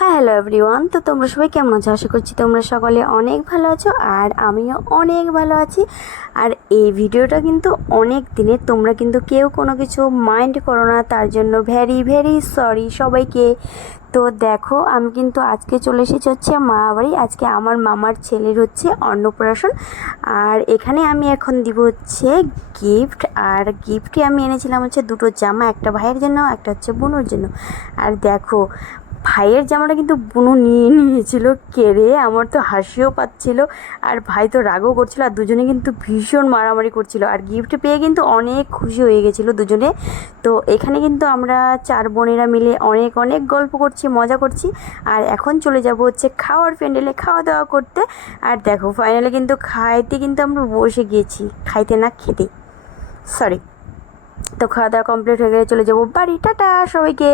Hi hello everyone. তো তোমরা সবাই কেমন আছো? আশা করছি তোমরা সকলে অনেক ভালো আছো আর আমিও অনেক ভালো আছি। আর এই ভিডিওটা কিন্তু অনেক দিনের, তোমরা কিন্তু কেউ কোনো কিছু মাইন্ড করো না, তার জন্য ভেরি ভেরি সরি সবাইকে। তো দেখো, আমি কিন্তু আজকে চলে এসেছি হচ্ছে মামা বাড়ি। আজকে আমার মামার ছেলের হচ্ছে অন্নপ্রাশন, আর এখানে আমি এখন দিব হচ্ছে গিফট। আর গিফটে আমি এনেছিলাম হচ্ছে দুটো জামা, একটা ভাইয়ের জন্য একটা হচ্ছে বোনের জন্য। আর দেখো, ভাইয়ের জামাটা কিন্তু বুনু নিয়ে নিয়েছিল কেড়ে, আমার তো হাসিও পাচ্ছিল আর ভাই তো রাগও করছিল, আর দুজনে কিন্তু ভীষণ মারামারি করছিল। আর গিফট পেয়ে কিন্তু অনেক খুশি হয়ে গেছিলো দুজনে। তো এখানে কিন্তু আমরা চার বোনেরা মিলে অনেক অনেক গল্প করছি, মজা করছি। আর এখন চলে যাব হচ্ছে খাওয়ার প্যান্ডেলে খাওয়া দাওয়া করতে। আর দেখো, ফাইনালি কিন্তু খাইতে কিন্তু আমরা বসে গিয়েছি, খাইতে না খেতে, সরি। তো খাওয়া দাওয়া কমপ্লিট হয়ে গেলে চলে যাবো বাড়ি। টাটা সবাইকে।